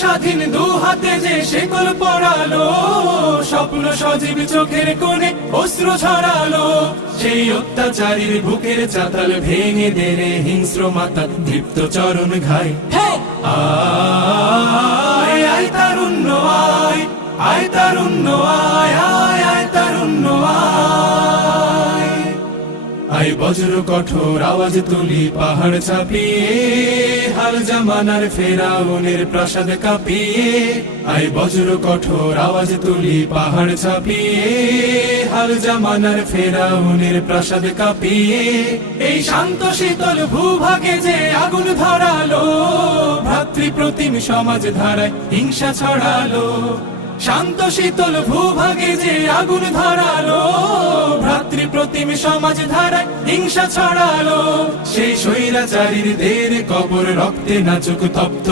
স্বাধীন দু হাতে যে শেকল পড়ালো, স্বপ্ন সজীব চোখের কোণে অস্ত্র ছড়ালো। সেই অত্যাচারীর বুকের চাতাল ভেঙে দেরে হিংস্র মাতা দীপ্ত চরণ ঘাই। আয় আয় তারুণ্য আয়, আয় তারুণ্য আয়, আয় আয় তারুণ্য আয়। আয় বজ্র কঠোর আওয়াজ তুলি পাহাড় ছাপিয়ে, হাল জামানার ফেরাউনের প্রাসাদ কাঁপিয়ে। আয় বজ্র কঠোর আওয়াজ তুলি পাহাড় ছাপিয়ে, হাল জামানার ফেরাউনের প্রাসাদ কাঁপিয়ে। এই শান্ত শীতল ভূভাগে যে আগুন ধরালো, ভ্রাতৃপ্রতিম সমাজ ধারায় হিংসা ছড়ালো। শান্ত শীতল ভূভাগে যে আগুন ধরালো, ভ্রাতৃপ্রতিম সমাজ ধারায় হিংসা ছড়ালো। সেই স্বৈরাচারীর দের কবর রক্তে নাচুক তপ্ত